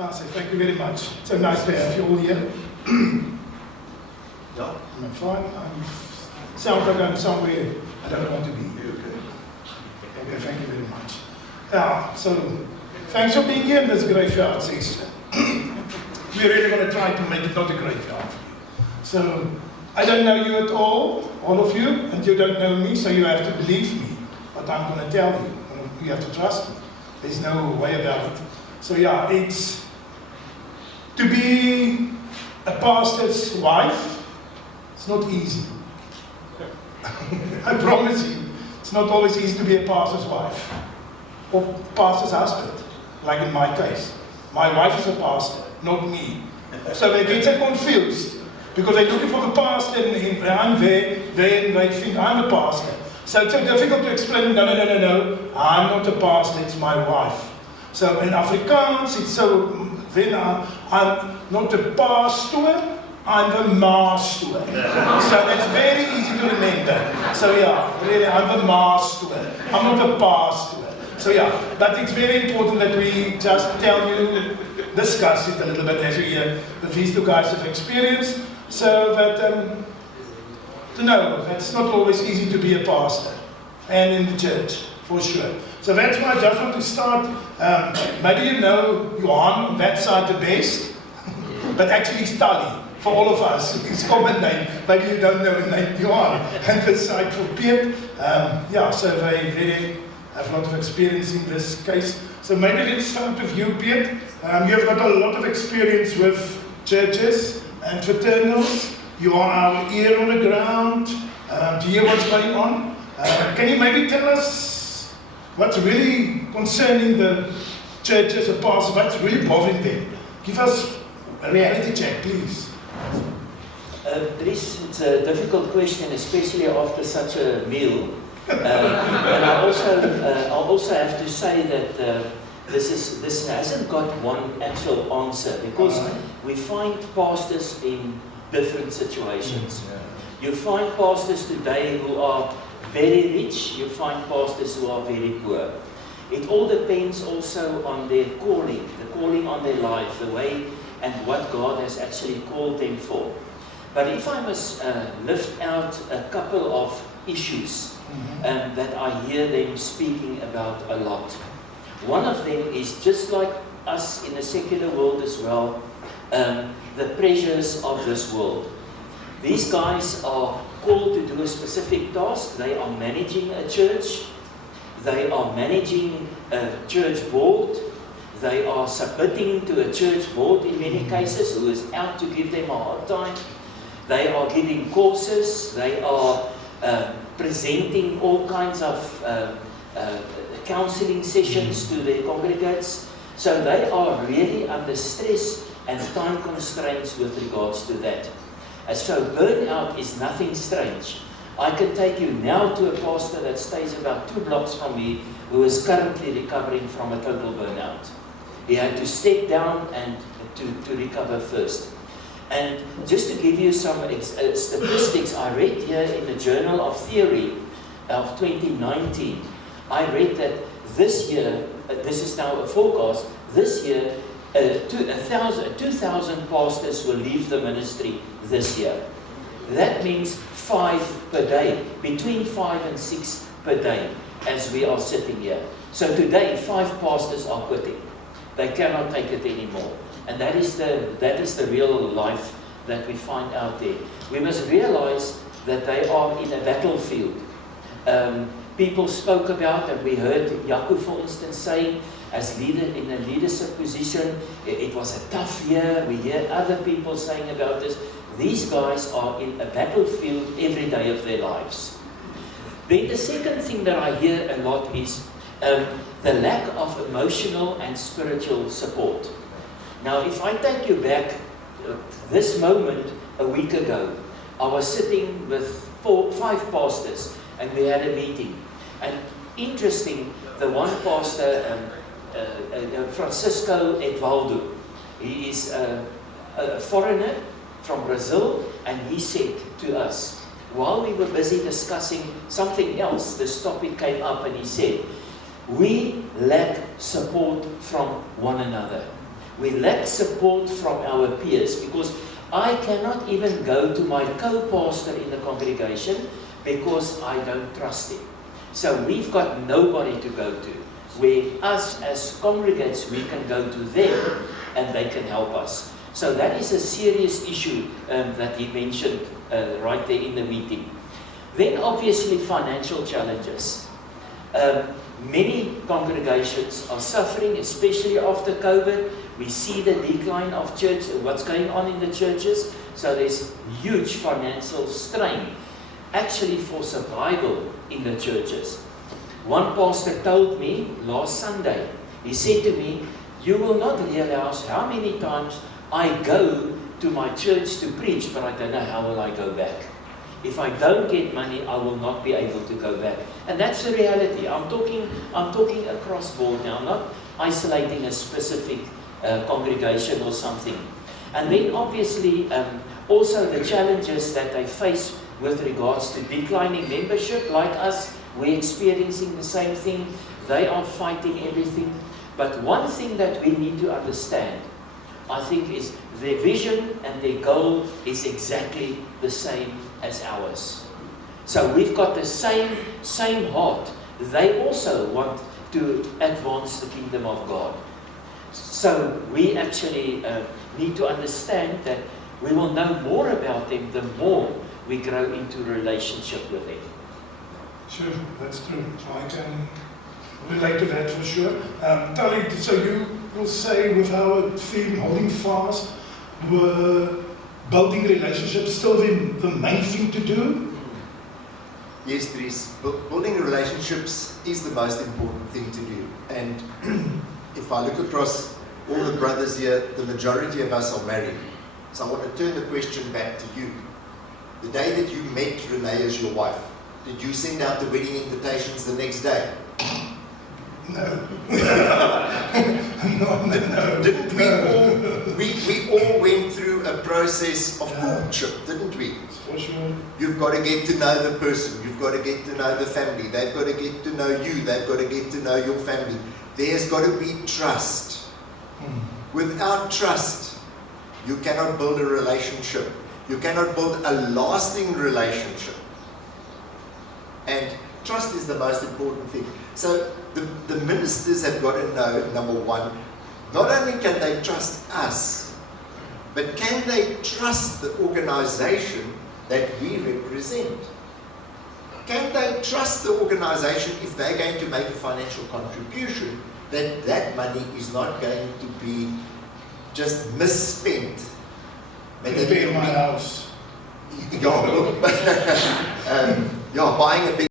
I say thank you very much. So nice to have you all here. Yeah. I'm fine. Sounds like I'm somewhere I don't want to be. Okay, thank you very much. Yeah, so thanks for being here in this graveyard session. We're really going to try to make it not a graveyard for you. So I don't know you at all of you, and you don't know me, so you have to believe me. But I'm going to tell you. You have to trust me. There's no way about it. So yeah, it's to be a pastor's wife. It's not easy. I promise you, it's not always easy to be a pastor's wife or pastor's husband, like in my case. My wife is a pastor, not me. So they get confused because they're looking for the pastor and I'm there and they think I'm a pastor. So it's so difficult to explain, no, I'm not a pastor, it's my wife. So in Afrikaans, it's so, then I'm not a pastor, I'm a master. So that's very easy to remember. So yeah, really, I'm a master. I'm not a pastor. So yeah, but it's very important that we just tell you, discuss it a little bit as we hear that these two guys have experienced, so that to know that's not always easy to be a pastor and in the church, for sure. So that's why I just want to start. Maybe you know Johan on that side the best, but actually it's Tali. For all of us, his common name, maybe you don't know his name, Johan, and this side for Piet. Yeah, so they really have a lot of experience in this case. So maybe let's start with you, Piet. You've got a lot of experience with churches and fraternals. You are our ear on the ground to hear what's going on. Can you maybe tell us what's really concerning the churches, the pastors, what's really bothering them? Give us a reality check, please. Dries, it's a difficult question, especially after such a meal. And I also have to say that this hasn't got one actual answer, because we find pastors in different situations. You find pastors today who are very rich, you find pastors who are very poor. It all depends also on their calling, the calling on their life, the way and what God has actually called them for. But if I must lift out a couple of issues that I hear them speaking about a lot. One of them is, just like us in the secular world as well, the pressures of this world. These guys are called to do a specific task. They are managing a church. They are managing a church board. They are submitting to a church board in many cases who is out to give them a hard time. They are giving courses. They are presenting all kinds of counseling sessions to their congregates. So they are really under stress and time constraints with regards to that. And so burnout is nothing strange. I can take you now to a pastor that stays about 2 blocks from me who is currently recovering from a total burnout. He had to step down and to recover first. And just to give you some statistics, I read here in the Journal of Theory of 2019, I read that this year, this is now a forecast, this year 2,000 pastors will leave the ministry this year. That means 5 per day, between 5 and 6 per day, as we are sitting here. So today, 5 pastors are quitting. They cannot take it anymore. And that is the real life that we find out there. We must realize that they are in a battlefield. People spoke about, and we heard Jaco, for instance, saying, as leader in a leadership position, it was a tough year. We hear other people saying about this. These guys are in a battlefield every day of their lives. Then the second thing that I hear a lot is the lack of emotional and spiritual support. Now, if I take you back this moment a week ago, I was sitting with 5 pastors and we had a meeting. And interesting, the one pastor, Francisco Edvaldo, he is a foreigner from Brazil, and he said to us, while we were busy discussing something else, this topic came up, and he said, we lack support from one another. We lack support from our peers because I cannot even go to my co-pastor in the congregation because I don't trust him. So we've got nobody to go to. Where us as congregates, we can go to them and they can help us. So that is a serious issue that he mentioned right there in the meeting. Then obviously financial challenges. Many congregations are suffering, especially after COVID. We see the decline of church, what's going on in the churches. So there's huge financial strain, actually for survival in the churches. One pastor told me last Sunday, he said to me, you will not realize how many times I go to my church to preach, but I don't know how will I go back. If I don't get money, I will not be able to go back. And that's the reality. I'm talking across board now. I'm not isolating a specific congregation or something. And then obviously also the challenges that they face with regards to declining membership. Like us, we're experiencing the same thing. They are fighting everything. But one thing that we need to understand, I think, is their vision and their goal is exactly the same as ours. So we've got the same heart. They also want to advance the kingdom of God. So we actually need to understand that we will know more about them the more we grow into a relationship with them. Sure, that's true. So I can relate to that for sure. Tali, so you will say with our theme, holding fast, were building relationships still the main thing to do? Yes, Dries. Building relationships is the most important thing to do. And if I look across all the brothers here, the majority of us are married. So I want to turn the question back to you. The day that you met Renee as your wife, did you send out the wedding invitations the next day? No. No. Didn't we all went through a process of courtship, didn't we? For sure. You've got to get to know the person. You've got to get to know the family. They've got to get to know you. They've got to get to know your family. There's got to be trust. Without trust, you cannot build a relationship. You cannot build a lasting relationship. And trust is the most important thing. So the ministers have got to know, number one, not only can they trust us, but can they trust the organization that we represent? Can they trust the organization if they're going to make a financial contribution, that that money is not going to be just misspent? But Maybe in my house. Yeah, buying a big